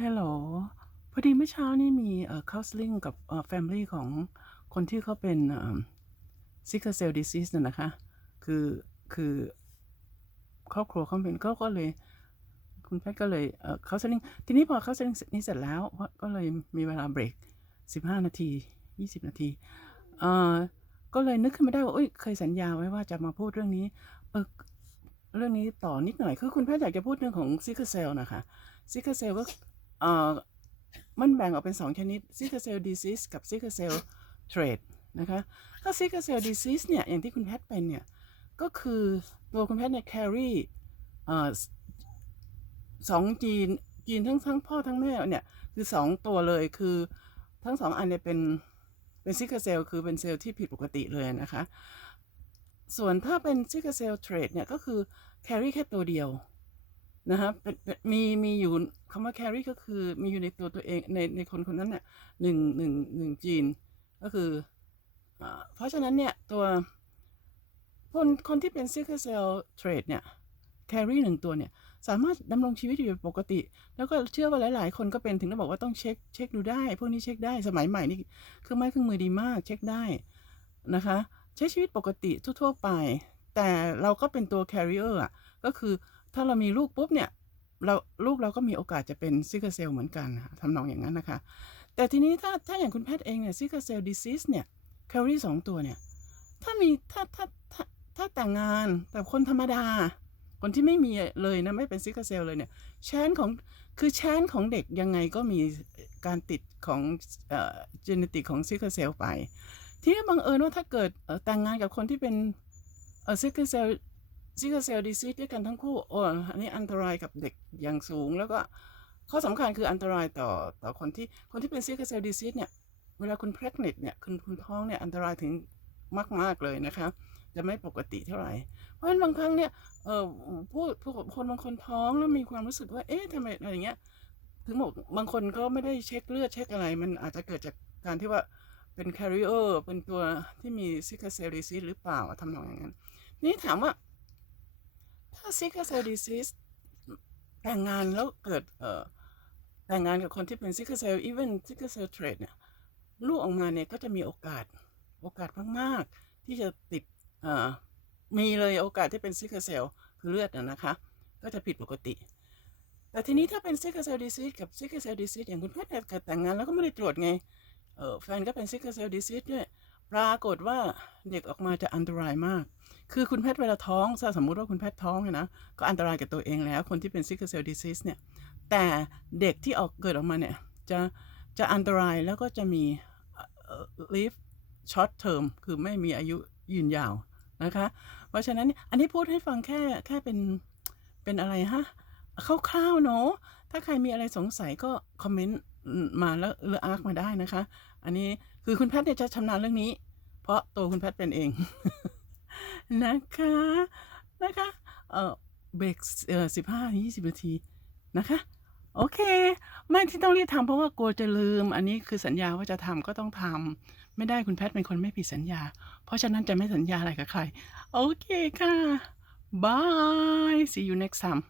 ฮัลโหล พอดีเมื่อเช้านี้มีเอ่อ counseling กับเอ่อ family ของคนที่เขาเป็นเอ่อ sickle cell disease น่ะนะคะ คือคือครอบครัวเขาเป็นก็ก็เลย คุณแพทย์ก็เลยเอ่อ counseling ทีนี้พอ counseling นี้เสร็จแล้วก็เลยมีเวลาเบรก 15 นาที 20 นาทีเอ่อก็เลยนึกขึ้นมาได้ว่าเอ้ยเคยสัญญาไว้ว่าจะมาพูดเรื่องนี้เออเรื่องนี้ต่อนิดหน่อย คือคุณแพทย์อยากจะพูดเรื่องของ sickle cell นะคะ sickle cell ก็ เอ่อมันแบ่งออกเป็น 2 ชนิด sickle cell disease กับ sickle cell trait นะคะ ถ้า sickle cell disease เนี่ย อย่างที่คุณแพทย์เป็นเนี่ย ก็คือตัวคุณแพทย์เนี่ย carry เอ่อสองจีนจีนทั้งทั้งพ่อทั้งแม่เนี่ยคือสองตัวเลยคือทั้งสองอันเนี่ยเป็นเป็นซิกเซลคือเป็นเซลล์ที่ผิดปกติเลยนะคะ ส่วนถ้าเป็นซิกเซลเทรดเนี่ยก็คือ carry แค่ตัวเดียว นะคะเป็นมีมีอยู่คำว่า carry ก็คือมีอยู่ในตัวตัวเองในในคนคนนั้นเนี่ยหนึ่งหนึ่งหนึ่งจีน ก็คืออเพราะฉะนั้นเนี่ยตัวคนคนที่เป็น sickle cell trait เนี่ย carry หนึ่งตัวเนี่ยสามารถดำรงชีวิตอยู่ปกติ แล้วก็เชื่อว่าหลาย ๆ คนก็เป็นถึงได้บอกว่าต้องเช็คเช็คดูได้ พวกนี้เช็คได้สมัยใหม่นี่เครื่องไม้เครื่องมือดีมาก เช็คได้นะคะ ใช้ชีวิตปกติทั่ว ๆ ไป แต่เราก็เป็นตัว carrier อะก็คือ ถ้าเรามีลูกปุ๊บเนี่ยเราลูกเราก็มีโอกาสจะเป็นซิกเกอร์เซลเหมือนกันทำนองอย่างนั้นนะคะ แต่ทีนี้ถ้าถ้าอย่างคุณแพทย์เองเนี่ยซิกเกอร์เซลดิซีสเนี่ย carry สองตัวเนี่ยถ้ามีถ้าถ้าถ้าถ้าแต่งงานแต่คนธรรมดา คนที่ไม่มีเลยนะไม่เป็นซิกเกอร์เซลเลยเนี่ยแชนของคือแชนของเด็กยังไงก็มีการติดของเอ่อจีเนติกของซิกเกอร์เซลไป ทีนี้บังเอิญว่าถ้าเกิดแต่งงานกับคนที่เป็นเอ่อซิกเกอร์เซล ซิกเกอร์เซลดิซีสด้วยกันทั้งคู่โอ้อันนี้อันตรายกับเด็กอย่างสูง แล้วก็ข้อสำคัญคืออันตรายต่อต่อคนที่คนที่เป็นซิกเกอร์เซลดิซีสเนี่ย เวลาคุณ pregnant เนี่ยคุณคุณท้องเนี่ยอันตรายถึงมาก ๆ เลยนะคะ จะไม่ปกติเท่าไหร่ เพราะฉะนั้นบางครั้งเนี่ยเออผู้ผู้คนบางคนท้องแล้วมีความรู้สึกว่าเอ๊ะทำไมอะไรอย่างเงี้ยถึงบอกบางคนก็ไม่ได้เช็คเลือดเช็คอะไร มันอาจจะเกิดจากการที่ว่าเป็น carrier เป็นตัวที่มี sickle cell disease หรือเปล่าทำนองอย่างนั้น นี่ถามว่า ถ้า sickle cell disease แต่งงานแล้วเกิดเอ่อแต่งงานกับคนที่เป็น sickle cell even sickle cell trait เนี่ยลูกออกมาเนี่ยก็จะมีโอกาสโอกาสมากๆ ที่จะติดเอ่อมีเลยโอกาสที่เป็นซิกเกอร์เซลคือเลือดนะคะ ก็จะผิดปกติ แต่ทีนี้ถ้าเป็นซิกเกอร์เซลดิซีสกับซิกเกอร์เซลดิซีสอย่างคุณแพทย์เนี่ยเกิดแต่งงานแล้วก็ไม่ได้ตรวจไงเออแฟนก็เป็นซิกเกอร์เซลดิซีสด้วยปรากฏว่าเด็กออกมาจะอันตรายมาก คือคุณแพทย์เวลาท้องถ้าสมมุติว่าคุณแพทย์ท้องเนี่ยนะ ก็อันตรายกับตัวเองแล้ว คนที่เป็นซิกเกอร์เซลดิซีสเนี่ย แต่เด็กที่ออกเกิดออกมาเนี่ย จะจะอันตรายแล้วก็จะมี live short term คือไม่มีอายุยืนยาวนะคะ เพราะฉะนั้นอันนี้พูดให้ฟังแค่แค่เป็นเป็นอะไรฮะคร่าวๆเนาะ ถ้าใครมีอะไรสงสัยก็คอมเมนต์มาแล้วเลืออาร์กมาได้นะคะ อันนี้คือคุณแพทย์เนี่ยจะชำนาญเรื่องนี้ เพราะตัวคุณแพทย์เป็นเอง นะคะนะคะเออเบรกเออสิบห้ายี่สิบนาทีนะคะโอเค ไม่ที่ต้องรีบทำเพราะว่ากลัวจะลืม อันนี้คือสัญญาว่าจะทำก็ต้องทำไม่ได้คุณแพทย์เป็นคนไม่ผิดสัญญา เพราะฉะนั้นจะไม่สัญญาอะไรกับใคร โอเคค่ะบาย see you next time